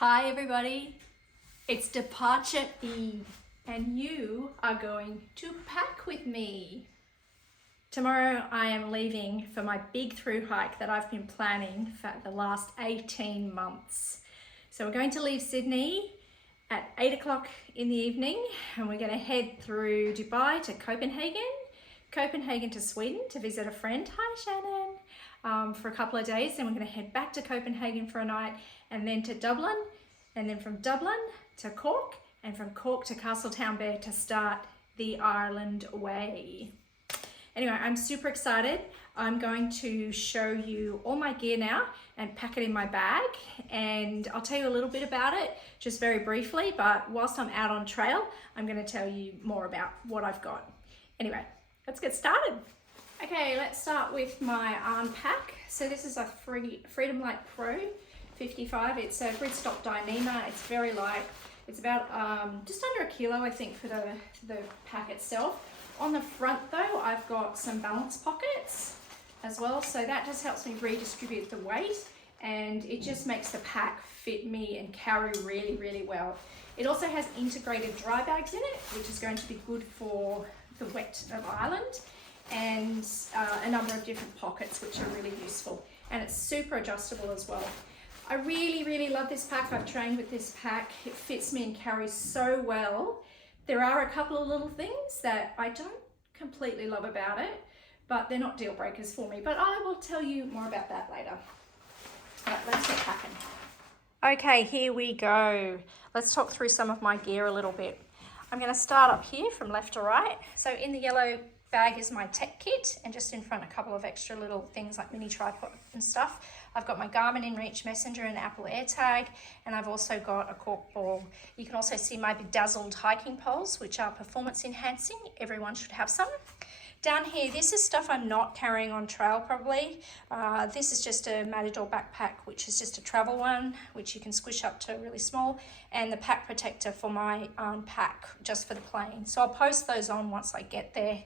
Hi everybody, it's Departure Eve and you are going to pack with me. Tomorrow I am leaving for my big through hike that I've been planning for the last 18 months. So we're going to leave Sydney at 8 o'clock in the evening and we're going to head through Dubai to Copenhagen to Sweden to visit a friend. Hi Shannon. For a couple of days, then we're going to head back to Copenhagen for a night and then to Dublin, and then from Dublin to Cork, and from Cork to Castletownbere to start the Ireland way. Anyway, I'm super excited. I'm going to show you all my gear now and pack it in my bag, and I'll tell you a little bit about it just very briefly, but whilst I'm out on trail, I'm going to tell you more about what I've got. Anyway, let's get started. Okay, let's start with my arm pack. So this is a Freedom Light Pro 55. It's a gridstop Dyneema. It's very light. It's about just under a kilo, I think, for the pack itself. On the front though, I've got some balance pockets as well. So that just helps me redistribute the weight, and it just makes the pack fit me and carry really, really well. It also has integrated dry bags in it, which is going to be good for the wet of Ireland, and a number of different pockets which are really useful, and it's super adjustable as well. I really, really love this pack. I've trained with this pack. It fits me and carries so well. There are a couple of little things that I don't completely love about it, but they're not deal breakers for me, but I will tell you more about that later. All right, let's get packing. Okay, here we go. Let's talk through some of my gear a little bit. I'm going to start up here from left to right. So in the yellow bag is my tech kit, and just in front a couple of extra little things like mini tripod and stuff. I've got my Garmin InReach Messenger and Apple AirTag, and I've also got a cork ball. You can also see my bedazzled hiking poles, which are performance enhancing. Everyone should have some. Down here, this is stuff I'm not carrying on trail probably. This is just a Matador backpack, which is just a travel one, which you can squish up to really small, and the pack protector for my pack, just for the plane. So I'll post those on once I get there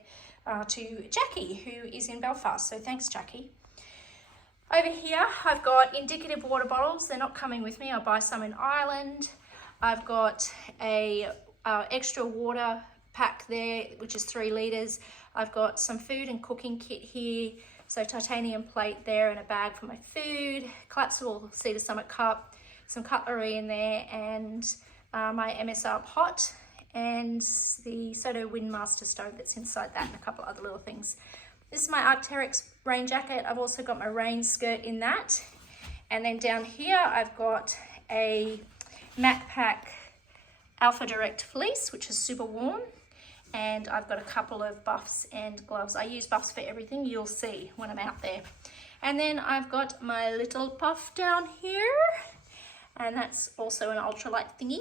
to Jackie, who is in Belfast. So thanks, Jackie. Over here, I've got indicative water bottles. They're not coming with me. I'll buy some in Ireland. I've got a extra water pack there, which is 3 litres. I've got some food and cooking kit here. So titanium plate there, and a bag for my food, collapsible Cedar Summit cup, some cutlery in there, and my MSR pot, and the Soto Windmaster stove that's inside that, and a couple other little things. This is my Arc'teryx rain jacket. I've also got my rain skirt in that. And then down here, I've got a MacPack Alpha Direct fleece, which is super warm. And I've got a couple of buffs and gloves. I use buffs for everything, you'll see when I'm out there. And then I've got my little puff down here, and that's also an ultralight thingy.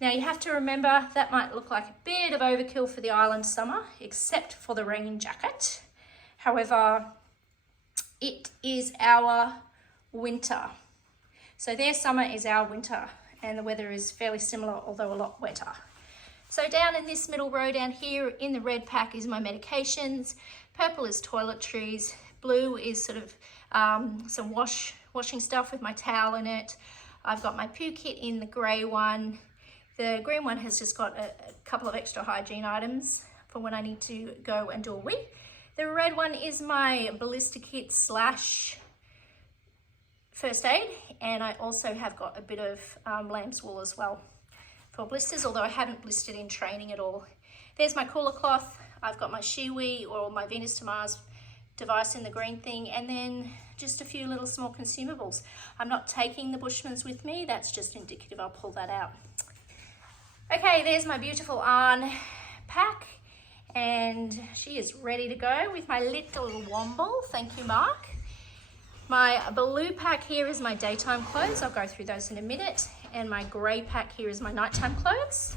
Now you have to remember that might look like a bit of overkill for the island summer, except for the rain jacket. However, it is our winter. So their summer is our winter, and the weather is fairly similar, although a lot wetter. So down in this middle row down here in the red pack is my medications. Purple is toiletries. Blue is sort of some washing stuff with my towel in it. I've got my poo kit in the grey one. The green one has just got a couple of extra hygiene items for when I need to go and do a wee. The red one is my ballistic kit slash first aid, and I also have got a bit of lamb's wool as well for blisters, although I haven't blistered in training at all. There's my cooler cloth. I've got my Shiwi or my Venus to Mars device in the green thing, and then just a few little small consumables. I'm not taking the Bushmans with me. That's just indicative. I'll pull that out. Okay, there's my beautiful Arn pack, and she is ready to go with my little womble. Thank you, Mark. My blue pack here is my daytime clothes. I'll go through those in a minute. And my grey pack here is my nighttime clothes.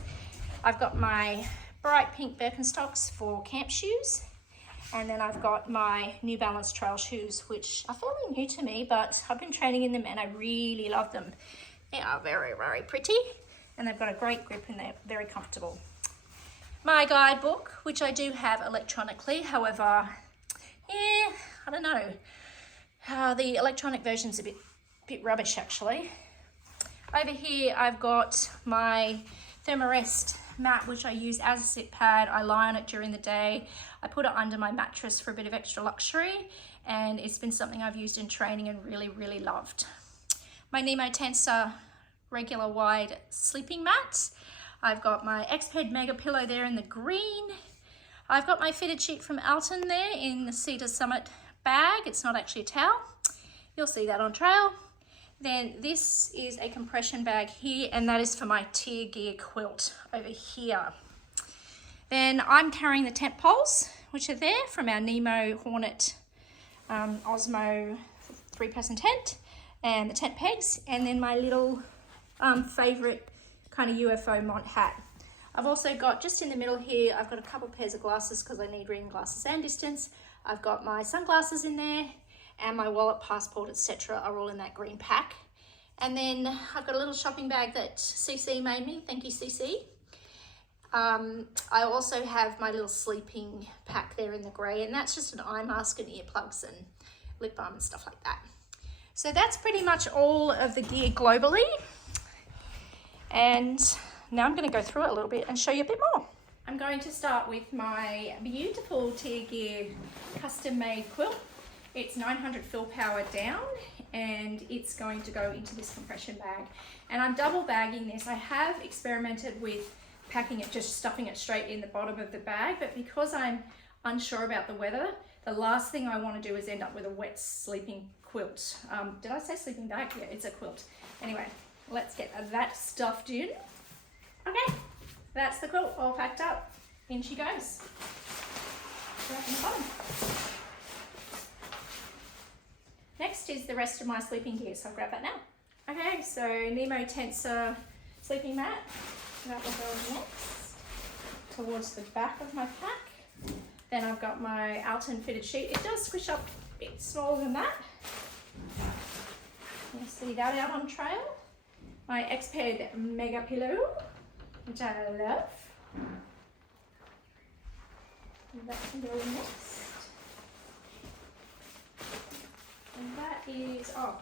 I've got my bright pink Birkenstocks for camp shoes. And then I've got my New Balance trail shoes, which are fairly new to me, but I've been training in them and I really love them. They are very, very pretty, and they've got a great grip and they're very comfortable. My guidebook, which I do have electronically, however, I don't know. The electronic version's a bit rubbish actually. Over here I've got my Thermarest mat, which I use as a sit pad. I lie on it during the day. I put it under my mattress for a bit of extra luxury, and it's been something I've used in training and really loved. My Nemo Tensor regular wide sleeping mat. I've got my Exped Mega Pillow there in the green. I've got my fitted sheet from Alton there in the Cedar Summit bag. It's not actually a towel. You'll see that on trail. Then this is a compression bag here, and that is for my Tier Gear quilt over here. Then I'm carrying the tent poles, which are there from our Nemo Hornet Osmo 3-person tent, and the tent pegs, and then my little favorite kind of UFO Mont hat. I've also got, just in the middle here, I've got a couple pairs of glasses because I need reading glasses and distance. I've got my sunglasses in there, and my wallet, passport, etc. are all in that green pack. And then I've got a little shopping bag that CC made me. Thank you, CC. I also have my little sleeping pack there in the grey, and that's just an eye mask and earplugs and lip balm and stuff like that. So that's pretty much all of the gear globally. And now I'm going to go through it a little bit and show you a bit more. I'm going to start with my beautiful Tier Gear custom made quilt. It's 900 fill power down, and it's going to go into this compression bag. And I'm double bagging this. I have experimented with packing it, just stuffing it straight in the bottom of the bag, but because I'm unsure about the weather, the last thing I want to do is end up with a wet sleeping quilt. Did I say sleeping bag? Yeah, it's a quilt. Anyway, let's get that stuffed in. Okay, that's the quilt all packed up. In she goes. Right in the bottom. Next is the rest of my sleeping gear, so I'll grab that now. Okay, so Nemo Tensor sleeping mat. That will go next, towards the back of my pack. Then I've got my Alton fitted sheet. It does squish up a bit smaller than that. You'll see that out on trail. My Exped Mega Pillow, which I love. And that can go next. And that is, a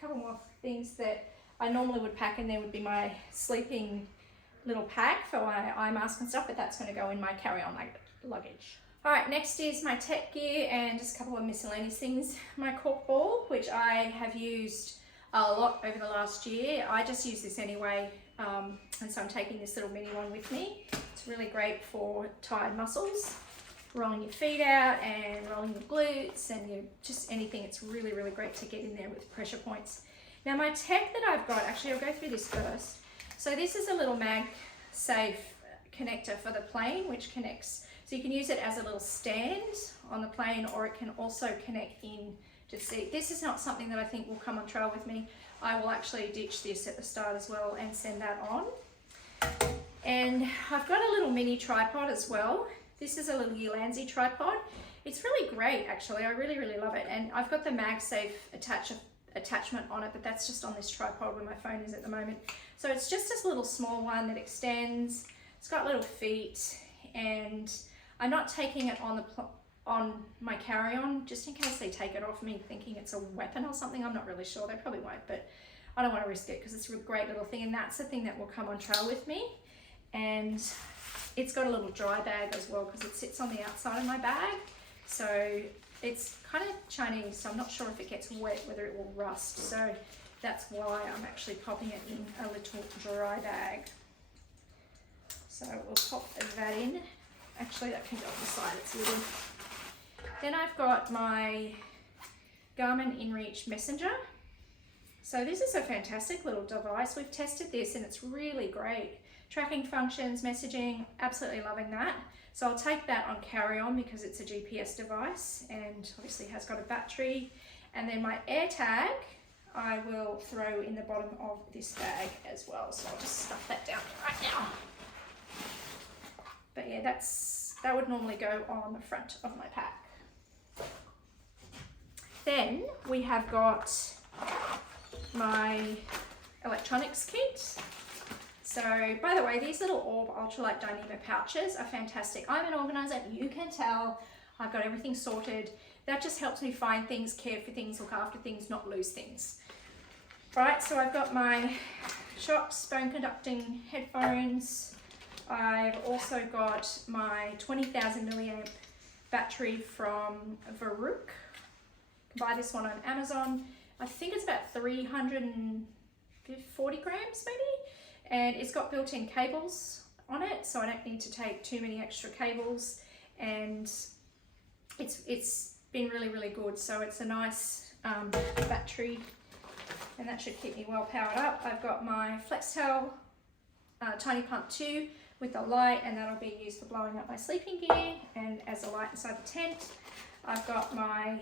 couple more things that I normally would pack, and there would be my sleeping little pack for my eye mask and stuff, but that's going to go in my carry-on luggage. All right, next is my tech gear and just a couple of miscellaneous things. My cork ball, which I have used a lot over the last year. I just use this anyway, and so I'm taking this little mini one with me. It's really great for tired muscles, rolling your feet out and rolling your glutes and just anything. It's really great to get in there with pressure points. Now my tech that I've got, actually I'll go through this first. So this is a little MagSafe connector for the plane, which connects, so you can use it as a little stand on the plane, or it can also connect in to the seat. This is not something that I think will come on trail with me. I will actually ditch this at the start as well and send that on. And I've got a little mini tripod as well. This is a little Ulanzi tripod. It's really great, actually. I really love it. And I've got the MagSafe attachment on it, but that's just on this tripod where my phone is at the moment. So it's just this little small one that extends. It's got little feet, and I'm not taking it on my carry-on just in case they take it off me thinking it's a weapon or something. I'm not really sure. They probably won't, but I don't want to risk it because it's a great little thing, and that's the thing that will come on trail with me. And it's got a little dry bag as well because it sits on the outside of my bag. So it's kind of Chinese, so I'm not sure if it gets wet, whether it will rust. So that's why I'm actually popping it in a little dry bag. So we'll pop that in. Actually, that can go on the side, it's little. Then I've got my Garmin InReach Messenger. So this is a fantastic little device. We've tested this and it's really great. Tracking functions, messaging, absolutely loving that. So I'll take that on carry-on because it's a GPS device and obviously has got a battery. And then my AirTag, I will throw in the bottom of this bag as well. So I'll just stuff that down right now. But yeah, that would normally go on the front of my pack. Then we have got my electronics kit. So, by the way, these little Orb Ultralight Dyneema pouches are fantastic. I'm an organizer, you can tell. I've got everything sorted. That just helps me find things, care for things, look after things, not lose things. Right, so I've got my Shox bone conducting headphones. I've also got my 20,000 milliamp battery from Varrook. Buy this one on Amazon. I think it's about 340 grams maybe, and it's got built-in cables on it, so I don't need to take too many extra cables, and it's been really good. So it's a nice battery, and that should keep me well powered up. I've got my Flextel Tiny Pump 2 with the light, and that'll be used for blowing up my sleeping gear and as a light inside the tent. I've got my,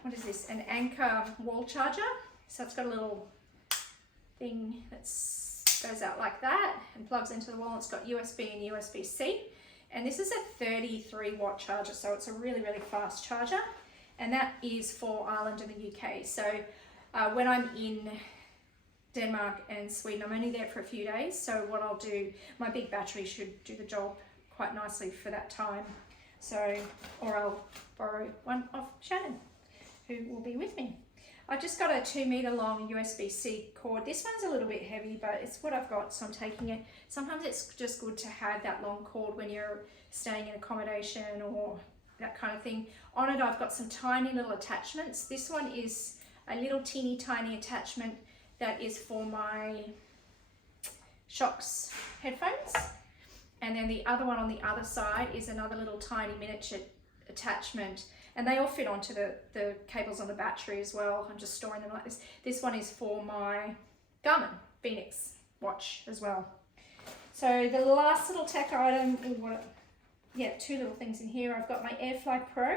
what is this, an Anker wall charger. So it's got a little thing that goes out like that and plugs into the wall. It's got USB and USB-C. And this is a 33 watt charger, so it's a really fast charger. And that is for Ireland and the UK. So when I'm in Denmark and Sweden, I'm only there for a few days. So what I'll do, my big battery should do the job quite nicely for that time. So, or I'll borrow one off Shannon, who will be with me. I've just got a 2 meter long USB-C cord. This one's a little bit heavy, but it's what I've got, so I'm taking it. Sometimes it's just good to have that long cord when you're staying in accommodation or that kind of thing. On it, I've got some tiny little attachments. This one is a little teeny tiny attachment that is for my Shox headphones. And then the other one on the other side is another little tiny miniature attachment. And they all fit onto the cables on the battery as well. I'm just storing them like this. This one is for my Garmin Phoenix watch as well. So the last little tech item, two little things in here. I've got my AirFly Pro,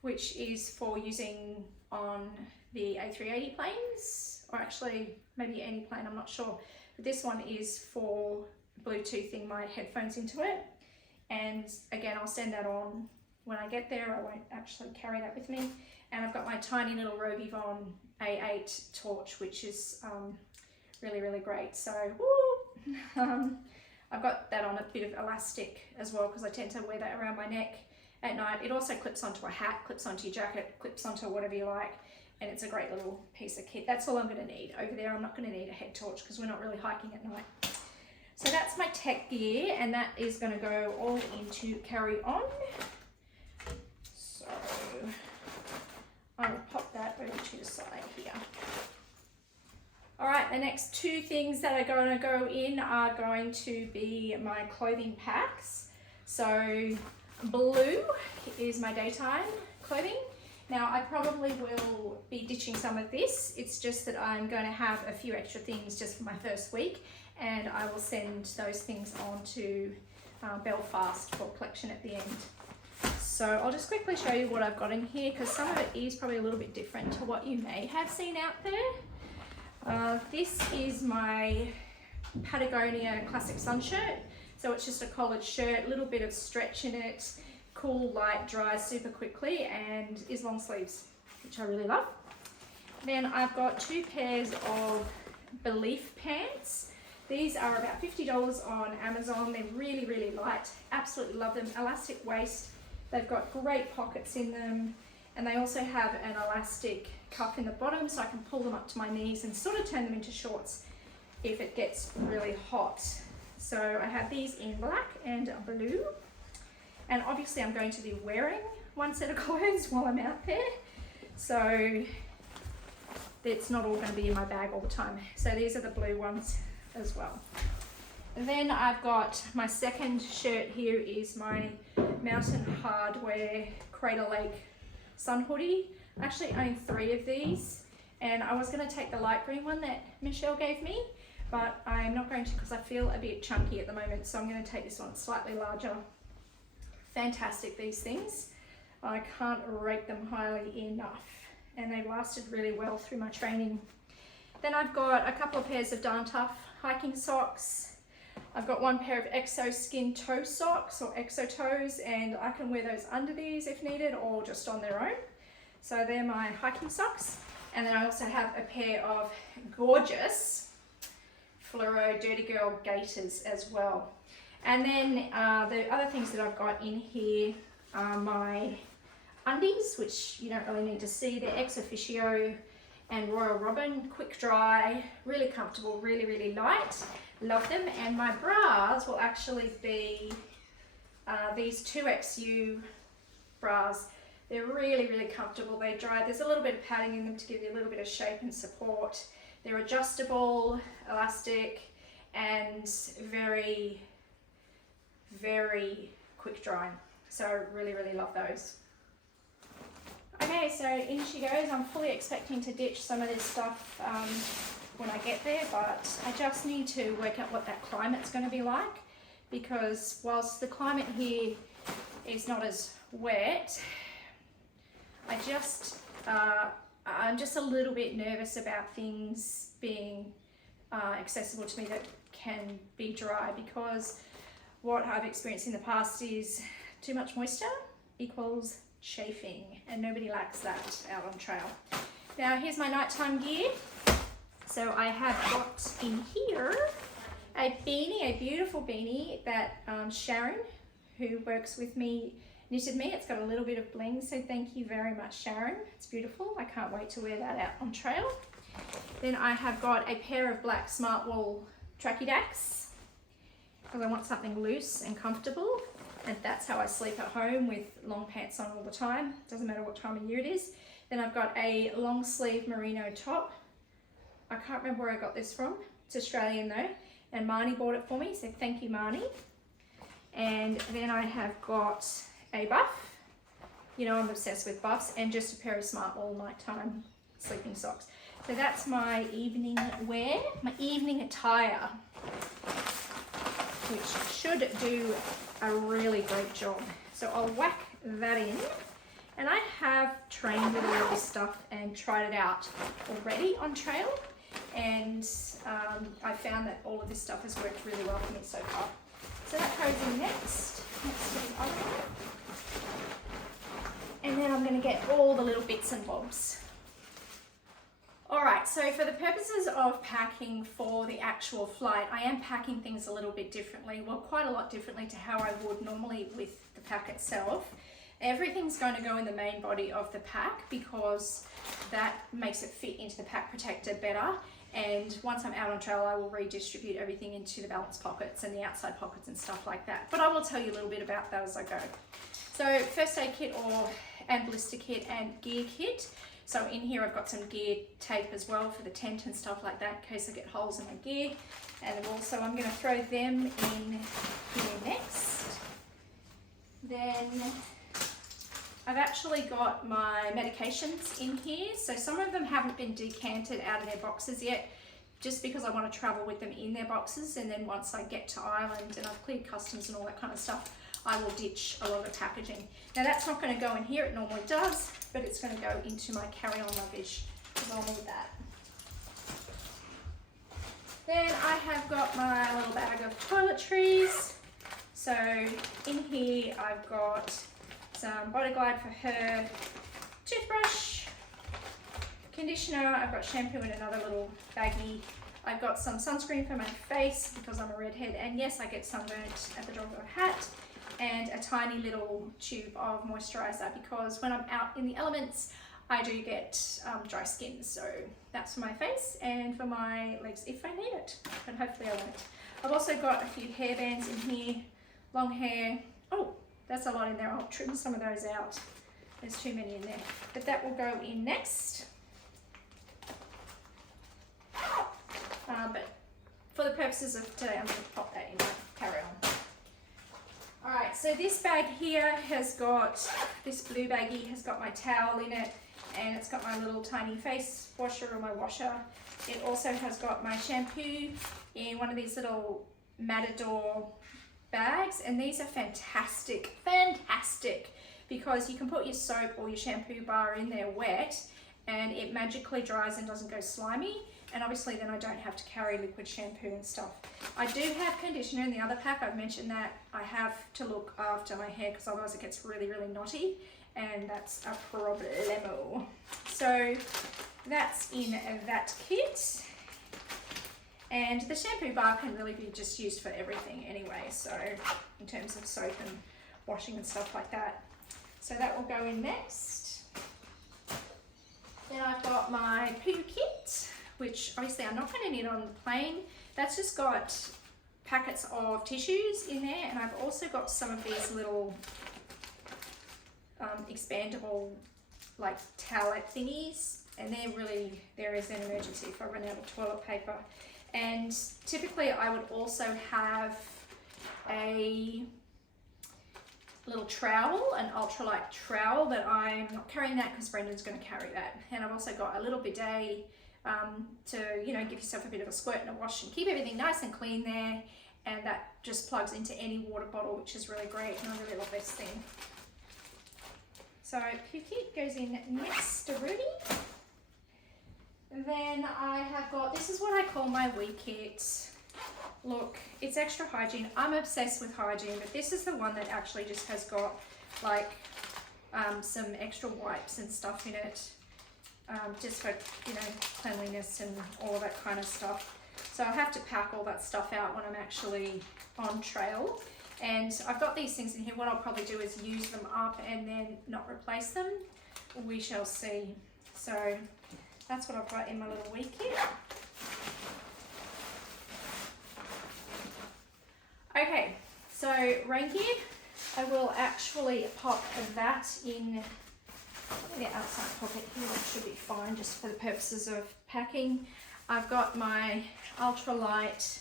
which is for using on the A380 planes, or actually maybe any plane, I'm not sure. But this one is for Bluetoothing my headphones into it. And again, I'll send that on when I get there. I won't actually carry that with me. And I've got my tiny little Rovivon A8 torch, which is really great. So I've got that on a bit of elastic as well, because I tend to wear that around my neck at night. It also clips onto a hat, clips onto your jacket, clips onto whatever you like, and it's a great little piece of kit. That's all I'm going to need over there. I'm not going to need a head torch because we're not really hiking at night. So that's my tech gear, and that is going to go all into carry on. So I will pop that over to the side here. All right, the next two things that are going to go in are going to be my clothing packs. So blue is my daytime clothing. Now I probably will be ditching some of this. It's just that I'm going to have a few extra things just for my first week, and I will send those things on to Belfast for collection at the end. So I'll just quickly show you what I've got in here, because some of it is probably a little bit different to what you may have seen out there. This is my Patagonia Classic Sun shirt. So it's just a collared shirt, a little bit of stretch in it, cool, light, dries super quickly, and is long sleeves, which I really love. Then I've got two pairs of Belief pants. These are about $50 on Amazon. They're really light, absolutely love them. Elastic waist, they've got great pockets in them, and they also have an elastic cuff in the bottom, so I can pull them up to my knees and sort of turn them into shorts if it gets really hot. So I have these in black and blue, and obviously I'm going to be wearing one set of clothes while I'm out there, so it's not all going to be in my bag all the time. So these are the blue ones as well. And then I've got my second shirt here is my Mountain Hardwear Crater Lake sun hoodie. I actually own 3 of these, and I was going to take the light green one that Michelle gave me, but I'm not going to because I feel a bit chunky at the moment, so I'm going to take this one slightly larger. Fantastic, these things. I can't rate them highly enough, and they lasted really well through my training. Then I've got a couple of pairs of Darn Tough hiking socks. I've got one pair of Exo Skin toe socks, or Exo toes, and I can wear those under these if needed or just on their own. So they're my hiking socks. And then I also have a pair of gorgeous fluoro Dirty Girl gaiters as well. And then the other things that I've got in here are my undies, which you don't really need to see. They're ex officio, and Royal Robin, quick dry, really comfortable, really light. Love them. And my bras will actually be these 2XU bras. They're really comfortable. They dry. There's a little bit of padding in them to give you a little bit of shape and support. They're adjustable, elastic, and very quick drying. So really love those. Okay, so in she goes. I'm fully expecting to ditch some of this stuff when I get there, but I just need to work out what that climate's going to be like, because whilst the climate here is not as wet, I'm just a little bit nervous about things being accessible to me that can be dry, because what I've experienced in the past is too much moisture equals chafing, and nobody likes that out on trail. Now here's my nighttime gear. So I have got in here a beanie, a beautiful beanie that Sharon, who works with me, knitted me. It's got a little bit of bling, so thank you very much, Sharon. It's beautiful. I can't wait to wear that out on trail. Then I have got a pair of black Smartwool Tracky Dacks, because I want something loose and comfortable, and that's how I sleep at home, with long pants on all the time. Doesn't matter what time of year it is. Then I've got a long sleeve merino top. I can't remember where I got this from. It's Australian though, and Marnie bought it for me, so thank you, Marnie. And then I have got a buff. You know I'm obsessed with buffs, and just a pair of Smartwool nighttime sleeping socks. So that's my evening wear, my evening attire, which should do a really great job. So I'll whack that in, and I have trained with all of this stuff and tried it out already on trail, and I found that all of this stuff has worked really well for me so far. So that goes in next to the other one. And then I'm going to get all the little bits and bobs. Alright, so for the purposes of packing for the actual flight, I am packing things a little bit differently, well, quite a lot differently to how I would normally with the pack itself. Everything's going to go in the main body of the pack, because that makes it fit into the pack protector better. And once I'm out on trail, I will redistribute everything into the balance pockets and the outside pockets and stuff like that. But I will tell you a little bit about that as I go. So first aid kit and blister kit and gear kit. So in here I've got some gear tape as well for the tent and stuff like that, in case I get holes in my gear. And also I'm going to throw them in here next. Then I've actually got my medications in here. So some of them haven't been decanted out of their boxes yet, just because I want to travel with them in their boxes. And then once I get to Ireland and I've cleared customs and all that kind of stuff, I will ditch a lot of the packaging. Now that's not going to go in here, it normally does, but it's going to go into my carry-on luggage, because I'll need that. Then I have got my little bag of toiletries. So in here I've got some Body Glide for her, toothbrush, conditioner, I've got shampoo in another little baggie. I've got some sunscreen for my face because I'm a redhead, and yes, I get sunburnt at the drop of a hat, and a tiny little tube of moisturizer, because when I'm out in the elements I do get dry skin. So that's for my face and for my legs if I need it, but hopefully I won't. I've also got a few hair bands in here, long hair. Oh, that's a lot in there. I'll trim some of those out. There's too many in there, but that will go in next. But for the purposes of today, I'm going to pop that in my carry-on. Alright, so this bag here has got, this blue baggie has got my towel in it, and it's got my little tiny face washer or my washer. It also has got my shampoo in one of these little Matador bags, and these are fantastic, because you can put your soap or your shampoo bar in there wet and it magically dries and doesn't go slimy, and obviously then I don't have to carry liquid shampoo and stuff. I do have conditioner in the other pack. I've mentioned that I have to look after my hair because otherwise it gets really knotty, and that's a problemo. So that's in that kit. And the shampoo bar can really be just used for everything anyway, so in terms of soap and washing and stuff like that. So that will go in next. Then I've got my shampoo kit, which obviously I'm not going to need on the plane. That's just got packets of tissues in there, and I've also got some of these little expandable like towelette thingies, and they're really there is an emergency if I run out of toilet paper. And typically I would also have a little trowel, an ultralight trowel, but I'm not carrying that because Brendan's going to carry that. And I've also got a little bidet to, you know, give yourself a bit of a squirt and a wash and keep everything nice and clean there. And that just plugs into any water bottle, which is really great, and I really love this thing. So Pukit goes in next to Rudy. Then I have got, this is what I call my wee kit. Look, it's extra hygiene. I'm obsessed with hygiene, but this is the one that actually just has got like some extra wipes and stuff in it, just for, you know, cleanliness and all that kind of stuff. So I have to pack all that stuff out when I'm actually on trail. And I've got these things in here. What I'll probably do is use them up and then not replace them. We shall see. So that's what I've got in my little wee kit. Okay, so rain gear, I will actually pop that in the outside pocket here. That should be fine just for the purposes of packing. I've got my ultralight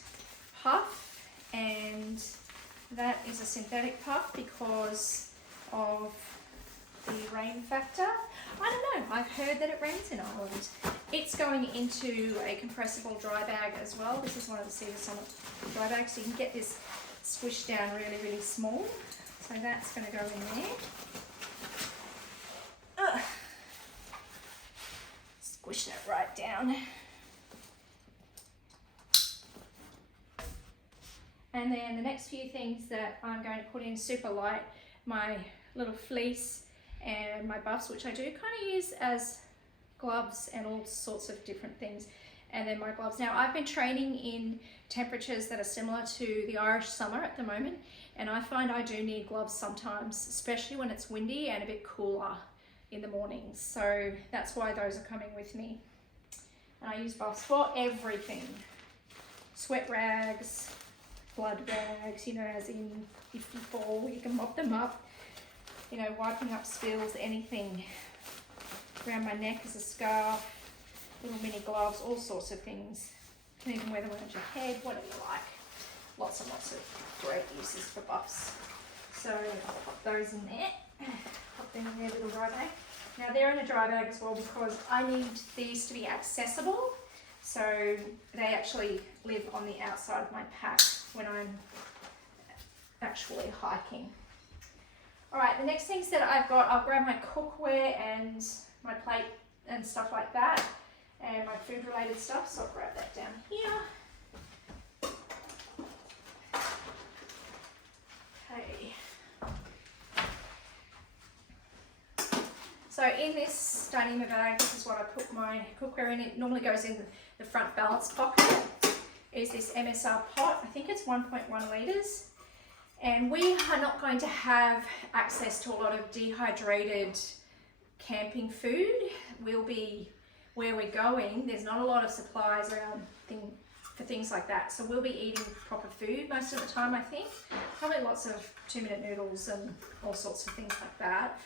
puff, and that is a synthetic puff because of the rain factor. I don't know, I've heard that it rains in Ireland. It's going into a compressible dry bag as well. This is one of the Cedar Summit dry bags, so you can get this squished down really, really small. So that's going to go in there. Ugh. Squish that right down. And then the next few things that I'm going to put in super light, my little fleece and my buffs, which I do kind of use as gloves and all sorts of different things. And then my gloves. Now I've been training in temperatures that are similar to the Irish summer at the moment, and I find I do need gloves sometimes, especially when it's windy and a bit cooler in the mornings. So that's why those are coming with me. And I use buffs for everything. Sweat rags, blood bags, you know, as in if you fall, you can mop them up. You know, wiping up spills, anything. Around my neck is a scarf, little mini gloves, all sorts of things. You can even wear them around your head, whatever you like. Lots and lots of great uses for buffs. So I'll pop those in there. Pop them in their little dry bag. Now they're in a dry bag as well because I need these to be accessible. So they actually live on the outside of my pack when I'm actually hiking. All right, the next things that I've got, I'll grab my cookware and my plate and stuff like that, and my food related stuff, so I'll grab that down here. Okay. So in this Dyneema bag, this is what I put my cookware in. It normally goes in the front balance pocket. Is this MSR pot. I think it's 1.1 litres. And we are not going to have access to a lot of dehydrated camping food. We'll be where we're going. There's not a lot of supplies around for things like that. So we'll be eating proper food most of the time, I think. Probably lots of 2-minute noodles and all sorts of things like that.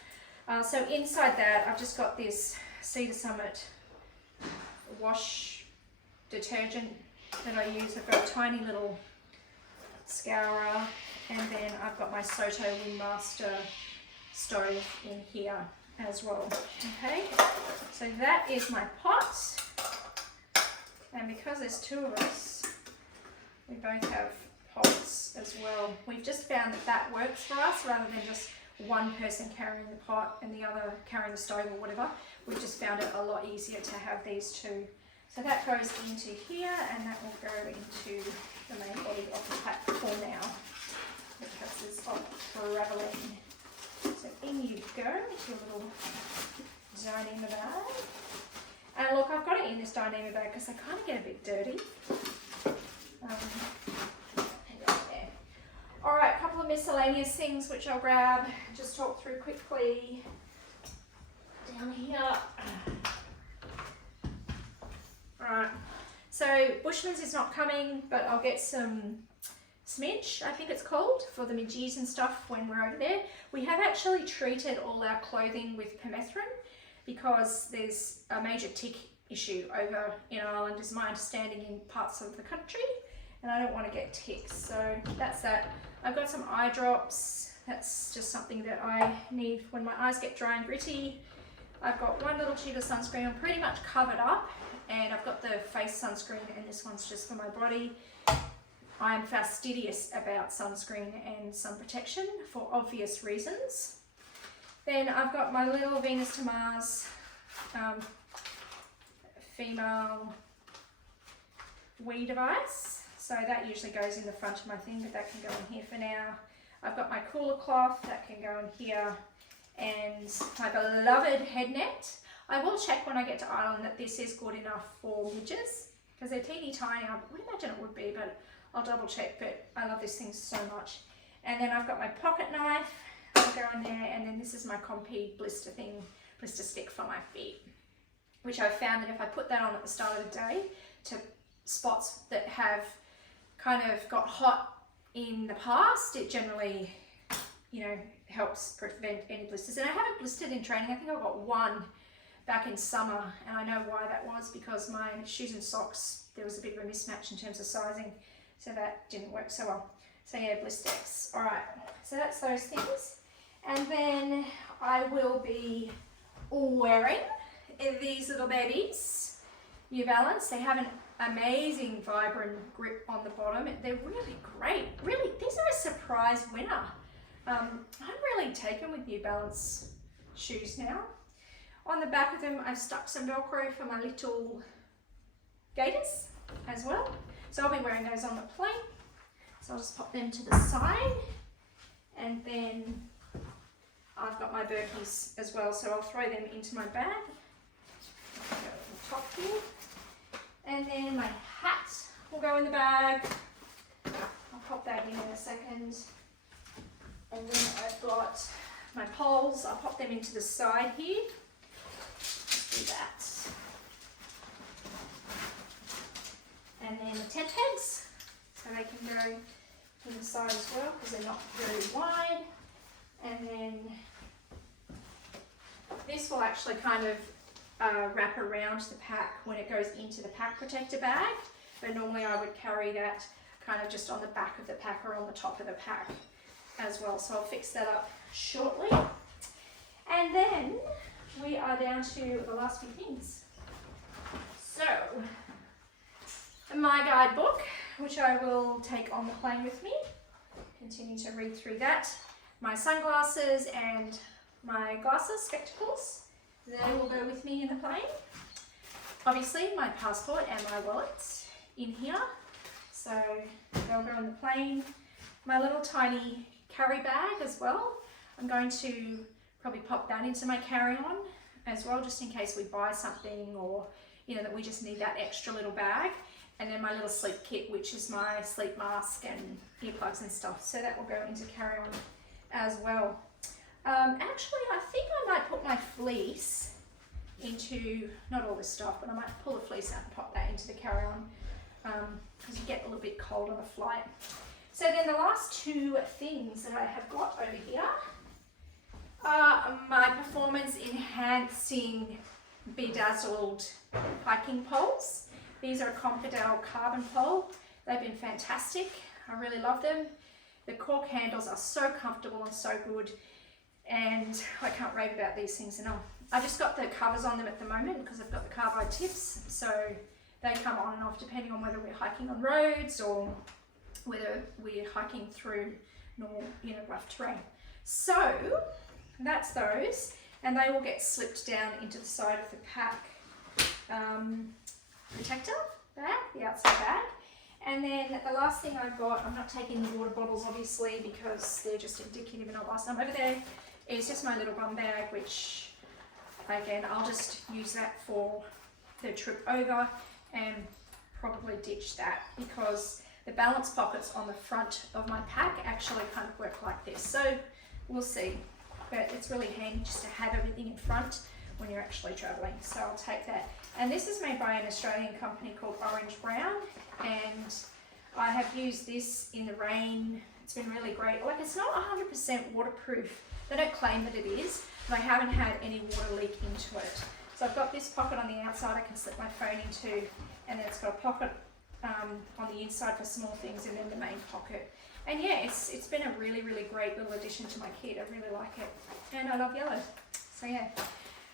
So inside that, I've just got this Cedar Summit wash detergent that I use. I've got a tiny little scourer, and then I've got my Soto Windmaster stove in here as well. Okay, so that is my pot, and because there's two of us, we both have pots as well. We've just found that that works for us rather than just one person carrying the pot and the other carrying the stove or whatever. We've just found it a lot easier to have these two. So that goes into here, and that will go into the main body of the pack for now, because it's travelling. So in you go with your little Dyneema bag. And look, I've got it in this Dyneema bag because they kind of get a bit dirty. Alright, a couple of miscellaneous things which I'll grab, just talk through quickly. Down here. So Bushman's is not coming, but I'll get some smidge, I think it's called, for the midgies and stuff when we're over there. We have actually treated all our clothing with permethrin because there's a major tick issue over in Ireland, is my understanding, in parts of the country, and I don't want to get ticks, so that's that. I've got some eye drops. That's just something that I need when my eyes get dry and gritty. I've got one little tube of sunscreen. I'm pretty much covered up, and I've got the face sunscreen, and this one's just for my body. I'm fastidious about sunscreen and sun protection for obvious reasons. Then I've got my little Venus to Mars female wee device. So that usually goes in the front of my thing, but that can go in here for now. I've got my cooler cloth, that can go in here, and my beloved head net. I will check when I get to Ireland that this is good enough for midges, because they're teeny tiny. I would imagine it would be, but I'll double check. But I love this thing so much. And then I've got my pocket knife, I'll go in there, and then this is my Compeed blister stick for my feet, which I found that if I put that on at the start of the day to spots that have kind of got hot in the past, it generally, you know, helps prevent any blisters. And I haven't blistered in training. I think I got one back in summer, and I know why that was, because my shoes and socks, there was a bit of a mismatch in terms of sizing, so that didn't work so well. So yeah, Blistex. All right, so that's those things. And then I will be wearing these little babies, New Balance. They have an amazing vibrant grip on the bottom. They're really great. Really, these are a surprise winner. I'm really taken with New Balance shoes now. On the back of them, I've stuck some Velcro for my little gaiters as well. So I'll be wearing those on the plane. So I'll just pop them to the side. And then I've got my Birkies as well, so I'll throw them into my bag. Go on the top here. And then my hat will go in the bag. I'll pop that in a second. And then I've got my poles. I'll pop them into the side here. Do that. And then the tent pegs, so they can go in the side as well because they're not very wide. And then this will actually kind of wrap around the pack when it goes into the pack protector bag, but normally I would carry that kind of just on the back of the pack or on the top of the pack as well. So I'll fix that up shortly. And then we are down to the last few things. So my guidebook, which I will take on the plane with me, continue to read through that. My sunglasses and my glasses, spectacles, they will go with me in the plane. Obviously my passport and my wallet in here, so they'll go in the plane. My little tiny carry bag as well, I'm going to probably pop that into my carry-on as well, just in case we buy something, or you know, that we just need that extra little bag. And then my little sleep kit, which is my sleep mask and earplugs and stuff, so that will go into carry-on as well. Actually, I think I might put my fleece into, not all this stuff, but I might pull the fleece out and pop that into the carry-on, because you get a little bit cold on the flight. So then the last two things that I have got over here are my performance enhancing bedazzled hiking poles. These are a Confidel carbon pole. They've been fantastic. I really love them. The cork handles are so comfortable and so good, and I can't rave about these things enough. I just got the covers on them at the moment because I've got the carbide tips, so they come on and off depending on whether we're hiking on roads or whether we're hiking through normal, you know, rough terrain. So that's those, and they will get slipped down into the side of the pack protector bag, the outside bag. And then the last thing I've got, I'm not taking the water bottles obviously because they're just indicative and I'll last time over there, is just my little bum bag, which again, I'll just use that for the trip over and probably ditch that because the balance pockets on the front of my pack actually kind of work like this. So we'll see, but it's really handy just to have everything in front when you're actually traveling. So I'll take that. And this is made by an Australian company called Orange Brown, and I have used this in the rain. It's been really great. Like, it's not 100% waterproof. They don't claim that it is, but I haven't had any water leak into it. So I've got this pocket on the outside I can slip my phone into, and then it's got a pocket on the inside for small things, and then the main pocket. And yeah, it's been a really, really great little addition to my kit. I really like it, and I love yellow. So yeah.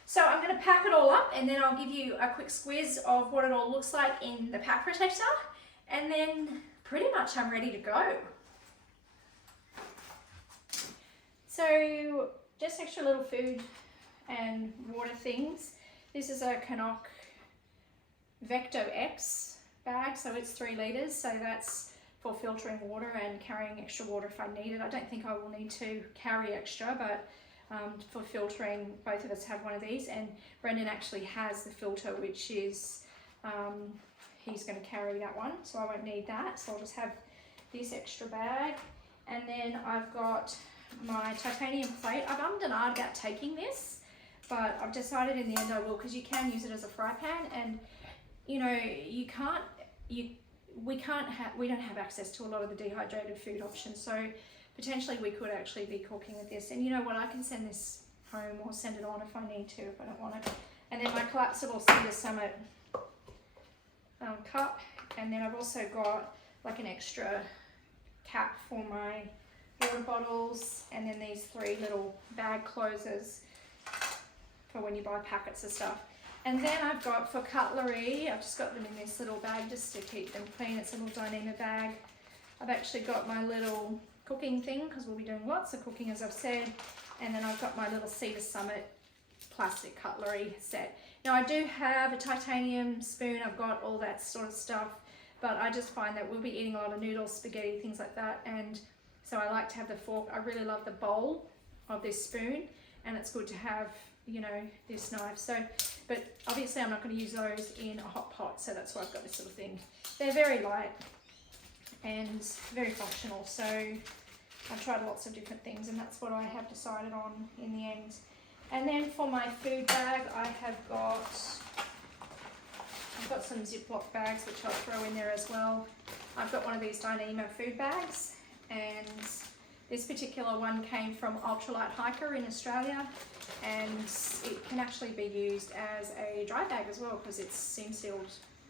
So I'm going to pack it all up, and then I'll give you a quick squiz of what it all looks like in the pack protector, and then pretty much I'm ready to go. So just extra little food and water things. This is a Canuck Vecto X bag, so it's 3 litres, so that's for filtering water and carrying extra water if I need it. I don't think I will need to carry extra, but for filtering, both of us have one of these, and Brendan actually has the filter, which is, he's going to carry that one, so I won't need that, so I'll just have this extra bag. And then I've got my titanium plate. I've ummed and ahed about taking this, but I've decided in the end I will, because you can use it as a fry pan, and you know, we don't have access to a lot of the dehydrated food options, so potentially we could actually be cooking with this. And you know what, I can send this home or send it on if I need to, if I don't want it. And then my collapsible Cedar Summit cup, and then I've also got like an extra cap for my water bottles, and then these 3 little bag closers for when you buy packets of stuff. And then I've got, for cutlery, I've just got them in this little bag just to keep them clean. It's a little Dyneema bag. I've actually got my little cooking thing, because we'll be doing lots of cooking, as I've said. And then I've got my little Cedar Summit plastic cutlery set. Now I do have a titanium spoon, I've got all that sort of stuff, but I just find that we'll be eating a lot of noodles, spaghetti, things like that, and so I like to have the fork. I really love the bowl of this spoon, and it's good to have, you know, this knife. So, but obviously I'm not going to use those in a hot pot, so that's why I've got this little thing. They're very light and very functional, so I've tried lots of different things, and that's what I have decided on in the end. And then for my food bag, I've got some Ziploc bags, which I'll throw in there as well. I've got one of these Dyneema food bags, and this particular one came from Ultralight Hiker in Australia, and it can actually be used as a dry bag as well, because it's seam sealed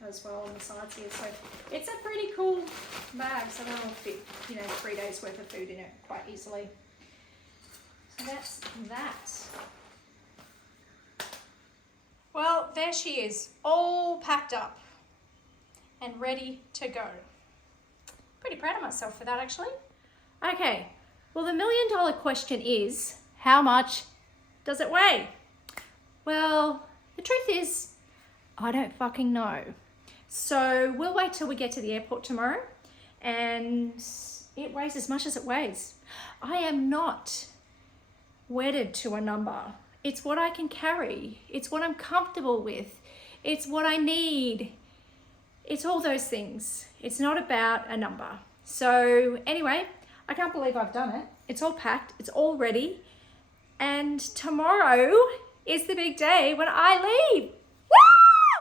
as well on the sides here. So it's a pretty cool bag, so that'll fit, you know, 3 days worth of food in it quite easily. So that's that. Well, there she is, all packed up and ready to go. Pretty proud of myself for that, actually. Okay, well, the $1 million question is, how much does it weigh? Well, the truth is, I don't fucking know. So we'll wait till we get to the airport tomorrow, and it weighs as much as it weighs. I am not wedded to a number. It's what I can carry. It's what I'm comfortable with. It's what I need. It's all those things. It's not about a number. So anyway, I can't believe I've done it. It's all packed. It's all ready. And tomorrow is the big day when I leave.